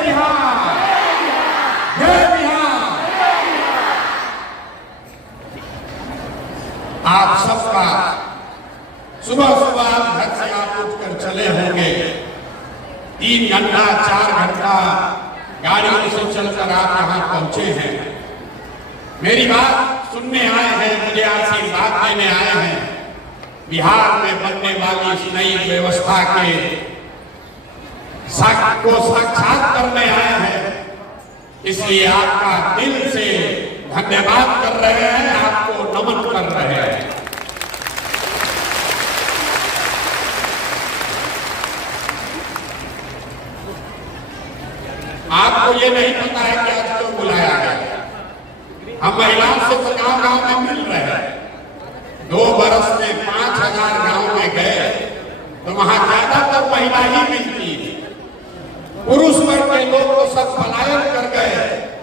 बिहार, जय बिहार। आप सबका सुबह सुबह घर से आप उठकर चले होंगे, 3 घंटा 4 घंटा गाड़ियों से चलकर आप यहाँ पहुंचे हैं। मेरी बात सुनने आए हैं, मुझे आशीर्वाद देने आए हैं। बिहार में बनने वाली इस नई व्यवस्था के को साक्षात करने आए हैं, इसलिए आपका दिल से धन्यवाद कर रहे हैं, आपको नमन कर रहे हैं। आपको ये नहीं पता है कि आज क्यों बुलाया गया। हम महिलाओं से तो गांव-गांव में मिल रहे हैं। 2 बरस में 5000 गांव में गए तो वहां ज्यादातर महिला ही मिलती है। पुरुष वर्ग के लोग तो सब पलायन कर गए,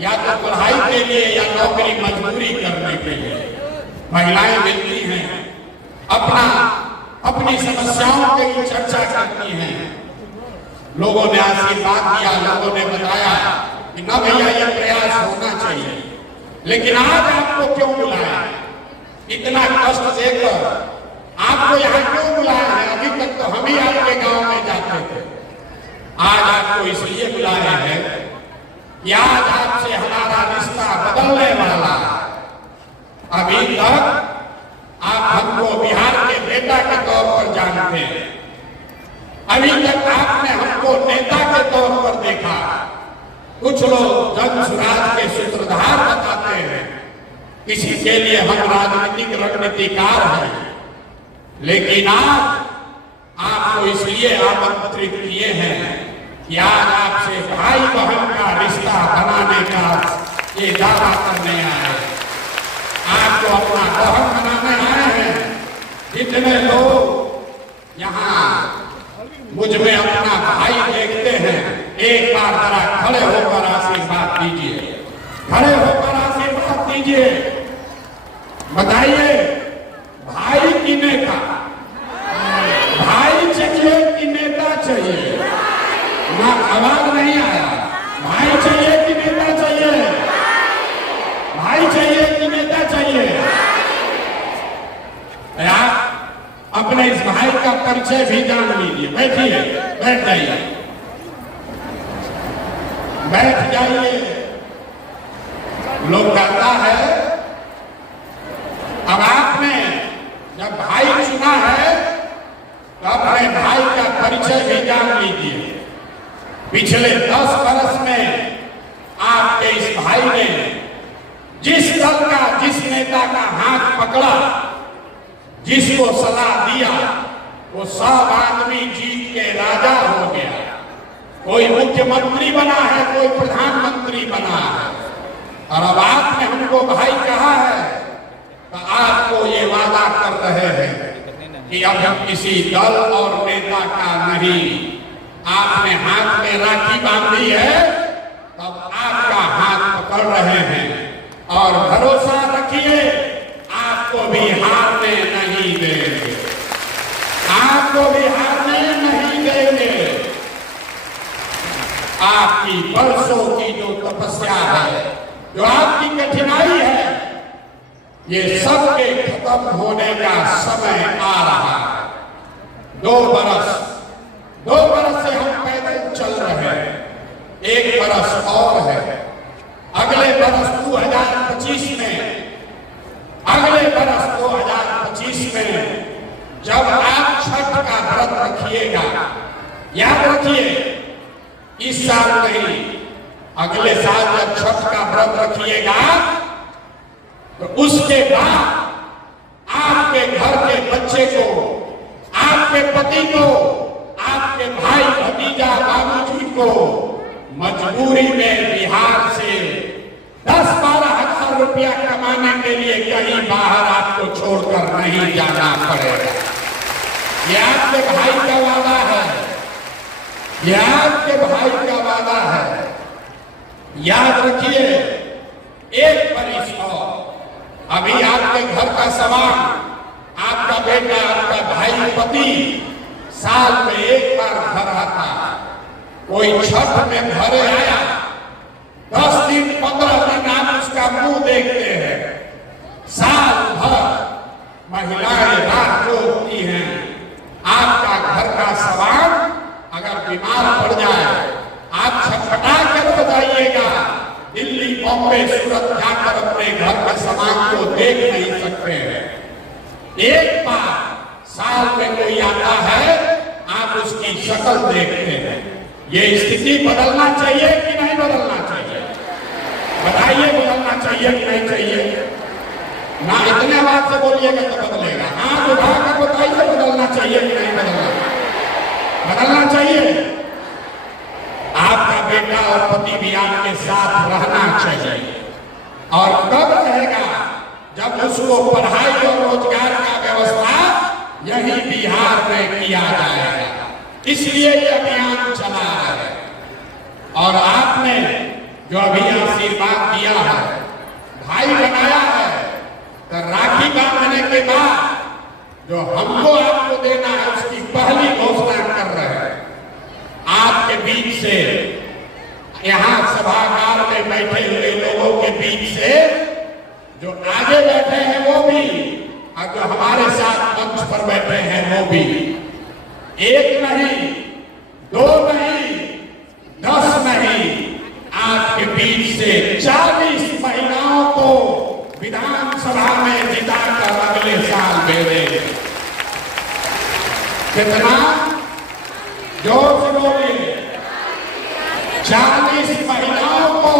या तो पढ़ाई के लिए या नौकरी मजदूरी करने के लिए। महिलाएं मिलती हैं, अपनी समस्याओं की चर्चा करती हैं। लोगों ने आशीर्वाद दिया, लोगों ने बताया कि न भैया ये प्रयास होना चाहिए। लेकिन आज आपको क्यों बुलाया, इतना कष्ट देकर आपको यहाँ क्यों बुलाया है? अभी तक तो हम ही आपके गांव में जाते थे। आज आपको इसलिए बुलाए हैं कि आज आपसे हमारा रिश्ता बदलने वाला। अभी तक आप हमको बिहार के बेटा के तौर पर जानते हैं, अभी तक आपने हमको नेता के तौर पर देखा। कुछ लोग जन स्वराज के सूत्रधार बताते हैं, किसी के लिए हम राजनीतिक रणनीतिकार हैं। लेकिन आज आपको इसलिए आमंत्रित किए हैं कि आज आपसे भाई बहन का रिश्ता बनाने का ये दावा करने आए, आपको अपना बहन बनाने आए हैं। जितने लोग यहाँ मुझ में अपना भाई देखते हैं, एक बार जरा खड़े होकर आशीर्वाद दीजिए, खड़े होकर आशीर्वाद दीजिए। बताइए, भाई की नेता, भाई चाहिए कि नेता चाहिए? ना आवाज नहीं आया। भाई चाहिए कि नेता चाहिए? भाई चाहिए कि नेता चाहिए? आप अपने इस भाई का परिचय भी जान लीजिए। बैठिए, बैठ जाइए, बैठ जाइए। लोग कहता है, अब आपने जब भाई चुना है तो अपने भाई का परिचय भी जान लीजिए। पिछले 10 बरस में आपके इस भाई ने जिस दल का, जिस नेता का हाथ पकड़ा, जिसको सलाह दिया, वो सब आदमी जीत के राजा हो गया। कोई मुख्यमंत्री बना है, कोई प्रधानमंत्री बना है। और अब आपने हमको भाई कहा है तो आपको ये वादा कर रहे हैं कि अब हम किसी दल और नेता का नहीं। आपने हाथ में राखी बांधी है, तब आपका हाथ पकड़ रहे हैं। और भरोसा रखिए, आपको भी हारने नहीं देंगे, आपको भी हारने नहीं देंगे। आपकी वर्षों की जो तपस्या है, जो आपकी कठिनाई है, ये सब के खत्म होने का समय आ रहा है। 2 बरस से हम पैदल चल रहे हैं, 1 बरस और है। अगले बरस 2025 में, अगले बरस 2025 में जब आप छठ का व्रत रखिएगा, याद रखिए, इस साल नहीं, अगले साल जब छठ का व्रत रखिएगा तो उसके बाद आपके घर के बच्चे को, आपके पति को, आपके भाई भतीजा बाबूजी को मजबूरी में बिहार से 10-12 हजार रुपया कमाने के लिए कहीं बाहर आपको छोड़कर नहीं जाना पड़ेगा। ये आपके भाई का वादा है, ये आपके भाई का वादा है। याद रखिए, एक बरिस और अभी आपके घर का सामान, आपका बेटा, आपका भाई, पति साल में 1 बार घर आता, वो कोई छठ में घरे आया, 10 दिन 15 दिन आप उसका मुंह देखते हैं। साल भर महिलाएं रात को होती हैं। आपका घर का सामान अगर बीमार पड़ जाए, आप छटपटा कर बताइएगा, दिल्ली बॉम्बे सूरत जाकर अपने घर के सामान को देख नहीं सकते हैं। एक बार साल में कोई आता है, आप उसकी शक्ल देखते हैं। ये स्थिति बदलना चाहिए कि नहीं बदलना चाहिए? बताइए, बदलना चाहिए कि नहीं चाहिए? ना इतने बात से बोलिएगा तो बदलेगा। हाथ उठाकर बताइए, बदलना चाहिए कि नहीं बदलना? बदलना चाहिए। आपका बेटा और पति भी आपके साथ रहना चाहिए। और कब रहेगा? जब उसको पढ़ाई और रोजगार का व्यवस्था यही बिहार में किया जाएगा। इसलिए ये अभियान चला है। और आपने जो अभी आशीर्वाद दिया है, भाई बनाया है, तो राखी बांधने के बाद जो हमको आपको देना है, उसकी पहली घोषणा कर रहे हैं। आपके बीच से, यहाँ सभागार में बैठे हुए लोगों के बीच से जो आगे बैठे हैं वो भी, और जो हमारे साथ मंच पर बैठे हैं वो भी, 1 नहीं, 2 नहीं, 10 नहीं, आपके बीच से 40 महिलाओं को विधानसभा में जिताकर अगले साल भेजेंगे। कितना? जोर से बोलिए। 40 महिलाओं को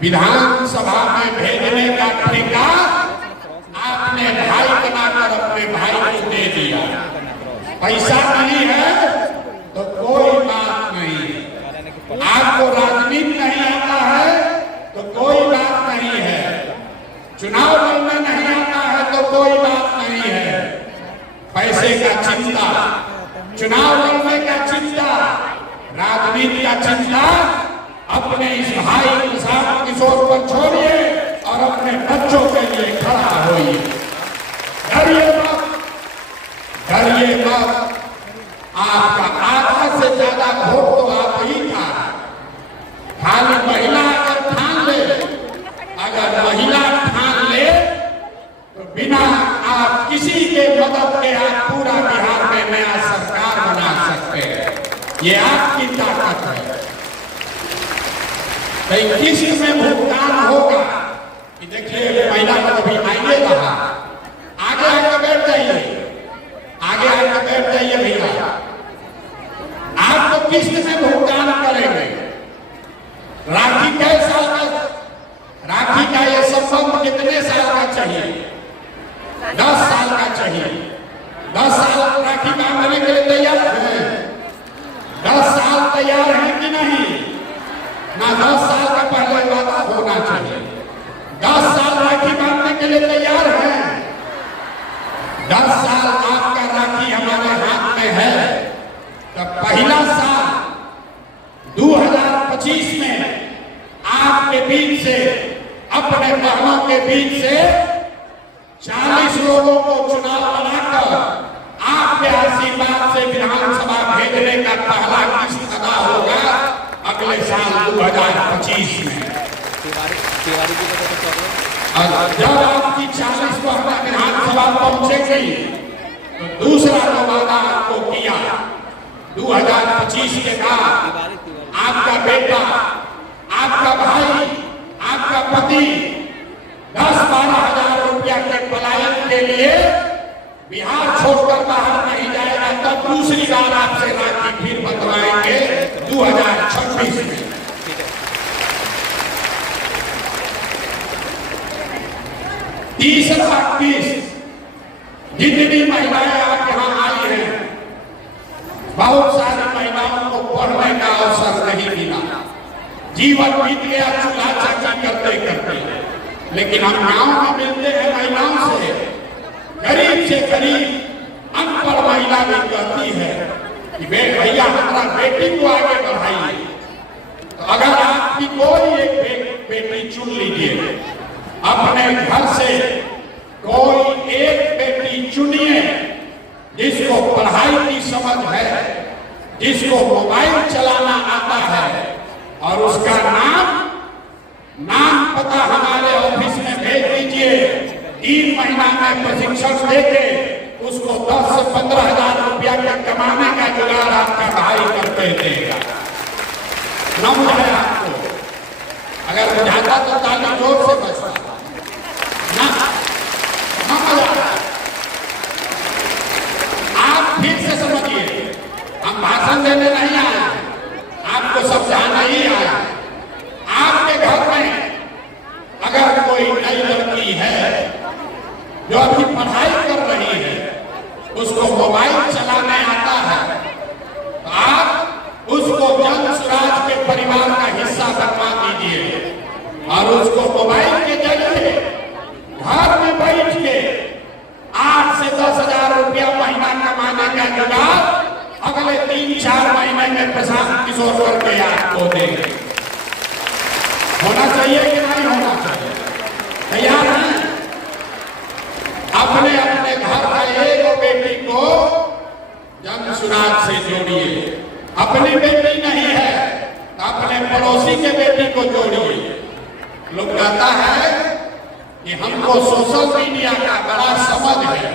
विधानसभा में भेजने का ठेका आपने भाई बनाकर अपने भाई को दे दिया। पैसा नहीं है तो कोई बात नहीं। आपको राजनीति नहीं आता है तो कोई बात नहीं है। चुनाव लड़ना नहीं आता है तो कोई बात नहीं है। पैसे का चिंता, चुनाव लड़ने का चिंता, राजनीति का चिंता अपने इस भाई प्रशांत किशोर पर छोड़िए और अपने बच्चों के लिए खड़ा होइए। डरिए मत, डरिए मत। आपका आधा से ज्यादा वोट तो आप ही था। खाली महिला अगर ठान ले, अगर महिला ठान ले तो बिना आप किसी के मदद के आप पूरा बिहार में नया सरकार बना सकते हैं। ये आपकी ताकत है। किस्त में भुगतान होगा कि देखिए महिला को कभी आइए रहा, आगे आके बैठ जाइए, आगे आके बैठ जाइए भैया। आप तो किस्त में भुगतान करेंगे। राखी कै साल का, राखी का ये संबंध कितने साल का चाहिए? 10 साल का चाहिए। 10 साल राखी बांधने के लिए तैयार हैं? 10 साल तैयार हैं कि नहीं? ना 10 साल का पहले वादा होना चाहिए। 10 साल राखी बांधने के लिए तैयार हैं? 10 साल आपका राखी हमारे हाथ में है। तो पहला साल 2025 में आपके बीच से, अपने बहनों के बीच से 40 लोगों को चुनाव बनाकर आपके आशीर्वाद से विधानसभा भेजने का पहला किस्त अदा होगा अगले साल 2025 में। और जब आपकी 40 महिला विधानसभा पहुंचेगी तो दूसरा जो वादा आपको किया 2025 के बाद आपका बेटा, आपका भाई, आपका पति 10-12 हजार रुपया के पलायन के लिए बिहार छोड़कर बाहर नहीं जाएगा। तब दूसरी बार आपसे राखी फिर बंधवाएंगे 2026 में। तीसरा किस्त, जितनी महिलाएं आप यहाँ आई हैं, बहुत सारी महिलाओं को पढ़ने का अवसर नहीं मिला। जीवन बीत गया चूल्हा चाची करते करते। लेकिन हम गांव में मिलते हैं महिलाओं से, गरीब से गरीब अनपढ़ महिला भी कहती है कि भैया हमारा बेटी को आगे बढ़ाइए। तो अगर आपकी कोई एक बेटी चुन लीजिए, अपने घर से कोई एक बेटी चुनिए जिसको पढ़ाई की समझ है, जिसको मोबाइल चलाना आता है और उसका नाम पता हमारे ऑफिस में भेज दीजिए। 3 महीना में प्रशिक्षण देके उसको 10 से 15 हजार रुपया का कमाने का जुगाड़ आपका भाई करते देगा। न बुझाया आपको? अगर बुझाता तो ताली जोर से बजता ना। आप फिर से समझिए, हम भाषण देने नहीं आए, आपको समझाना ही आया। आपके घर में अगर कोई नई लड़की है जो अभी पढ़ाई कर रही है, उसको मोबाइल चलाने आता है, तो आप उसको जन सुराज के परिवार का हिस्सा बनवा दीजिए और उसको मोबाइल के जरिए घर में बैठ के 8 से 10 हजार रुपया महीना कमाने का जुगाड़ अगले 3-4 महीने में प्रशांत किशोर करके आपको देंगे। होना चाहिए कि नहीं होना चाहिए? तैयार हैं? अपने अपने घर का एक बेटी को जन सुराज से जोड़िए। अपनी बेटी नहीं है तो अपने पड़ोसी के बेटी को जोड़िए। लोग कहता है कि हमको सोशल मीडिया का बड़ा समझ है।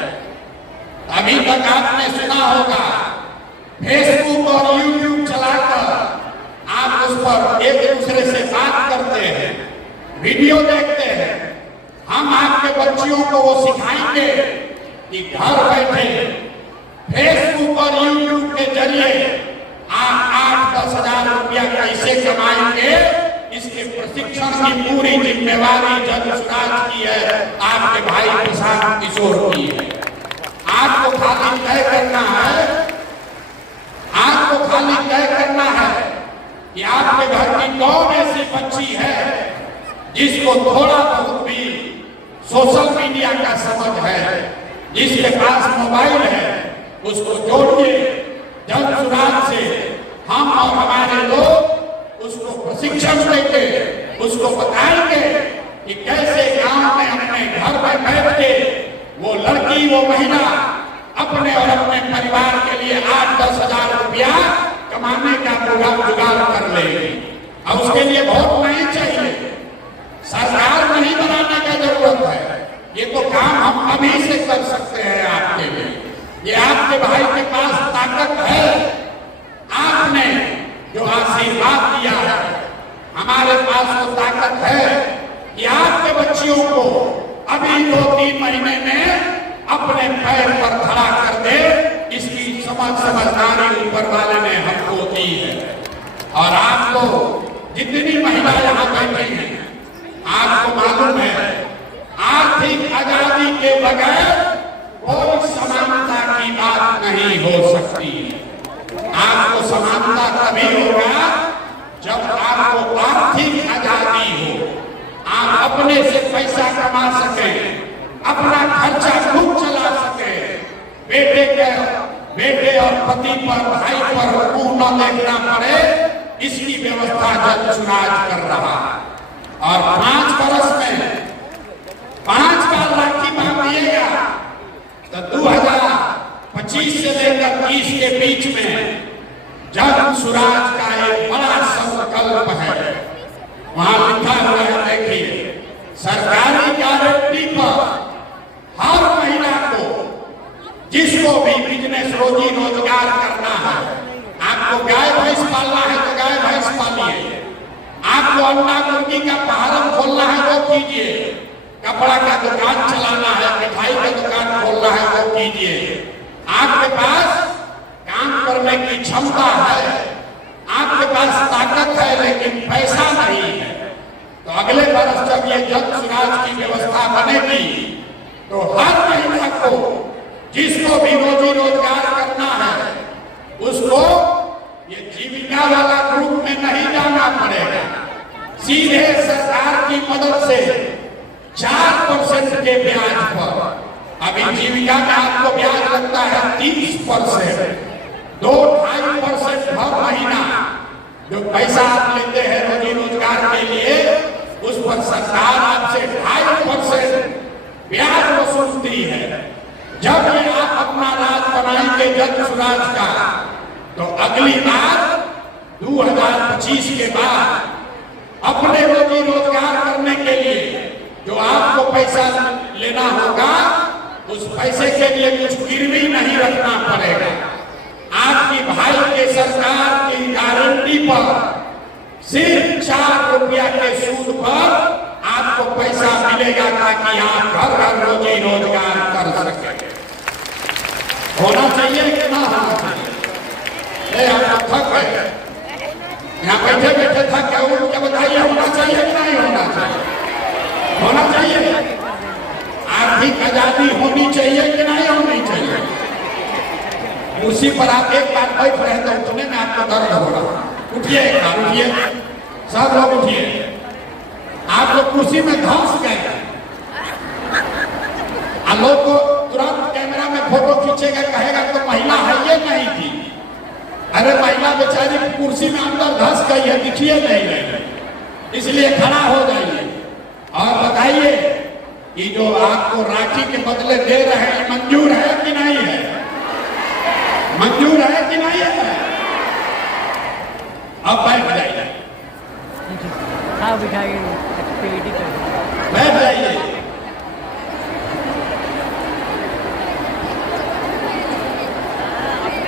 अभी तक आपने सुना होगा फेसबुक और यूट्यूब चलाकर आप उस पर एक दूसरे से बात करते हैं, वीडियो देखते हैं। हम आपके बच्चियों को वो सिखाएंगे कि घर बैठे फेसबुक और यूट्यूब के जरिए आप 8-10 हजार रुपया कैसे कमाएंगे, इसके प्रशिक्षण की पूरी जिम्मेवारी जन सुराज की है, आपके भाई प्रशांत किशोर की है। आपको खाली तय करना है, आपको खाली तय करना है कि आपके घर की कौन ऐसी बच्ची है जिसको थोड़ा बहुत भी सोशल मीडिया का समझ है, जिसके पास मोबाइल है, उसको जोड़िए जन सुराज से। हम और हमारे लोग उसको प्रशिक्षण देंगे, उसको बताएंगे कि कैसे गांव में अपने घर में बैठ के वो लड़की, वो महिला अपने और अपने परिवार के लिए 8-10 हजार रुपया कमाने का जुगाड़ कर लेगी। अब उसके लिए वोट नहीं चाहिए, सरकार नहीं बनाने का जरूरत है। ये तो काम हम अभी से कर सकते हैं आपके लिए। ये आपके भाई के पास ताकत है। आपने जो आशीर्वाद दिया है, हमारे पास वो ताकत है कि आपके बच्चियों को अभी 2-3 महीने में अपने पैर पर खड़ा कर दे। इसकी समझदारी ऊपर वाले ने हमको दी है। और आपको जितनी महिला यहाँ बैठी हैं, आपको मालूम है आर्थिक आजादी के बगैर कोई समानता की बात नहीं हो सकती। आपको समानता तभी होगा जब आपको आर्थिक आजादी हो, आप अपने से पैसा कमा सके, अपना खर्चा खुद चला सके, बेटे और पति पर, भाई पर मुंह न देखना पड़े, इसकी व्यवस्था जन सुराज कर रहा है। और 5 वर्ष में 5 बार राखी बांधिएगा तो 2025 से लेकर 30 के बीच में जन सुराज का एक बड़ा संकल्प है। वहां लिखा हुआ है, देखिए, सरकारी गारंटी पर हर महिला को, जिसको भी बिजनेस रोजी रोजगार करना है, आपको गाय भैंस पालना है तो गाय भैंस पालिए, आपको अंडा मुर्गी का फार्म खोलना है वो कीजिए, कपड़ा का दुकान चलाना है, मिठाई का दुकान खोलना है वो कीजिए। आपके पास काम करने की क्षमता है, आपके पास ताकत है, लेकिन पैसा नहीं है, तो अगले वर्ष जब ये जन सुराज की व्यवस्था बनेगी तो हर महिला को, जिसको भी रोजी रोजगार करना है, उसको ये जीविका वाला ग्रुप में नहीं जाना पड़ेगा। सीधे सरकार की मदद से 4% के ब्याज पर, अभी जीविका में आपको ब्याज लगता है 30%, 2-2.5% हर महीना जो पैसा आप लेते हैं रोजी रोजगार के लिए, उस पर सरकार आपसे 2.5% ब्याज वसूलती है। जब ये आप अपना राज बनाएंगे जन सुराज का, तो अगली बार 2025 के बाद अपने रोजी रोजगार करने के लिए जो आपको पैसा लेना होगा, उस पैसे के लिए कुछ गिरवी नहीं रखना पड़ेगा। आपकी भाई के सरकार की गारंटी पर सिर्फ 4 रुपया के सूद पर आपको पैसा मिलेगा ताकि आप घर घर रोजी रोजगार कर सके। होना चाहिए कि ना होना चाहिए? आप थक गए, यहाँ बैठे बैठे थक गए, उनके बताइए होना चाहिए कि नहीं होना चाहिए? होना चाहिए। आर्थिक आजादी होनी चाहिए कि नहीं होनी चाहिए? उसी पर आप एक बार बैठ रहे तो उठने में आपको दर्द हो रहा। उठिए एक बार, उठिए, सब लोग उठिए। आप लोग कुर्सी में धंस गए। लोग को तुरंत कैमरा में फोटो खींचेगा, कहेगा तो महिला है ये नहीं थी। अरे महिला बेचारी कुर्सी में अंदर धंस गई है, दिखिए नहीं रही, इसलिए खड़ा हो जाइए और बताइए कि जो आपको राखी के बदले दे रहे हैं मंजूर है कि नहीं है? मंजूर है कि नहीं है? अब बैठ जाइए, बैठ जाइए।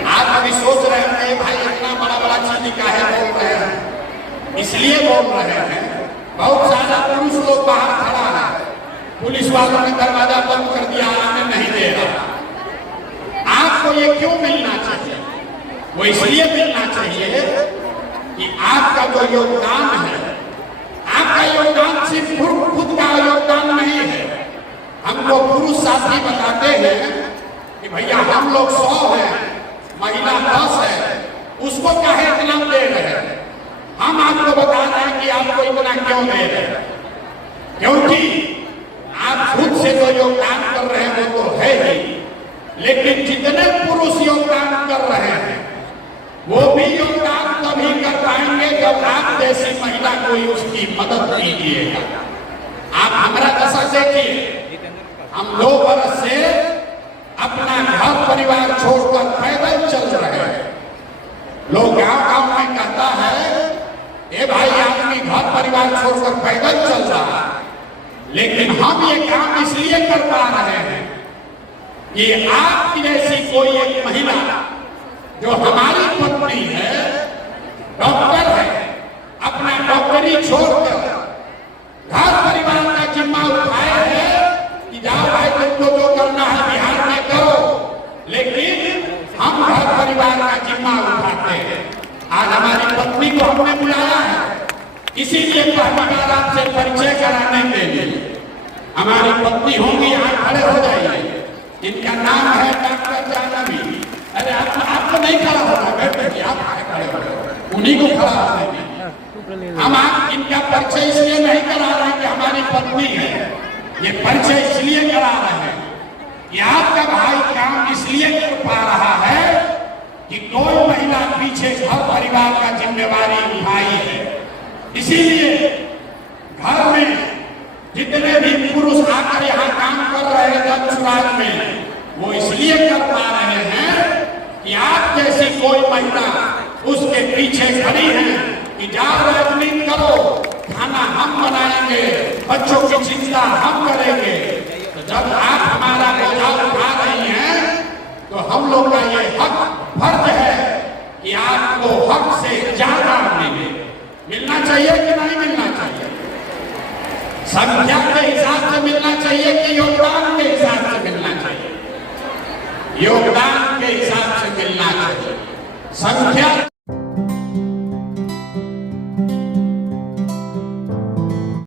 आप अभी सोच रहे हैं भाई इतना बड़ा बड़ा चीज काहे बोल रहे हैं? इसलिए बोल रहे हैं, बहुत सारा पुरुष लोग बाहर खड़ा है, पुलिस वालों ने दरवाजा बंद कर दिया, आने नहीं दे रहा। आपको ये क्यों मिलना चाहिए? वो इसलिए मिलना चाहिए कि आपका जो योगदान है, आपका योगदान सिर्फ खुद का योगदान नहीं है। हमको पुरुष साथी बताते हैं कि भैया हम लोग 100 हैं, महिला 10 है, उसको काहे इतना दे रहे हैं? हम आपको बता रहे हैं कि आपको इतना क्यों दे रहे हैं, क्योंकि आप खुद से जो योगदान कर रहे हैं वो तो है ही, लेकिन जितने पुरुष योगदान कर रहे हैं वो भी योगदान तभी कर पाएंगे जब आप जैसी महिला कोई उसकी मदद कीजिएगा। आप हमारा दशा देखिए, हम 2 बरस से अपना घर परिवार छोड़कर पैदल चल रहे हैं। लोग गांव गांव में कहता है ए भाई आदमी घर परिवार छोड़कर पैदल चल रहा है, लेकिन हम ये काम इसलिए कर पा रहे हैं कि आपकी जैसी कोई एक महिला जो हमारी पत्नी है, डॉक्टर है, अपना डॉक्टरी छोड़कर घर परिवार का जिम्मा उठाए है कि जाओ भाई तुमको जो करना है बिहार में करो, लेकिन हम घर परिवार का जिम्मा उठाते हैं। आज हमारी पत्नी को हमने बुलाया है, इसीलिए पहली बार आपसे परिचय कराने के लिए। हमारी पत्नी होंगी, यहाँ खड़े हो जाइए। इनका नाम है डॉक्टर जानवी। अरे आपको नहीं खड़ा होना, बैठे आप खड़े हो, उन्हीं को खड़ा होना। हम आप इनका परिचय इसलिए नहीं करा रहे कि हमारी पत्नी है, ये परिचय इसलिए करा रहे हैं कि आपका भाई काम इसलिए कर पा रहा है कि कोई महिला पीछे घर परिवार का जिम्मेवारी उठाई है। इसीलिए घर में जितने भी पुरुष आकर यहाँ काम कर रहे हैं दक्षराज में, वो इसलिए कर पा रहे हैं कि आप जैसी कोई महिला उसके पीछे खड़ी है कि जाओ राजनीति करो, खाना हम बनाएंगे, बच्चों की चिंता हम करेंगे। तो जब आप हमारा बोझा उठा रही हैं तो हम लोग का ये हक फर्ज है कि आपको हक से ज्यादा मिलना चाहिए कि नहीं मिलना चाहिए? संख्या के हिसाब से मिलना चाहिए कि योगदान के हिसाब से मिलना चाहिए? योगदान के हिसाब से मिलना चाहिए। संख्या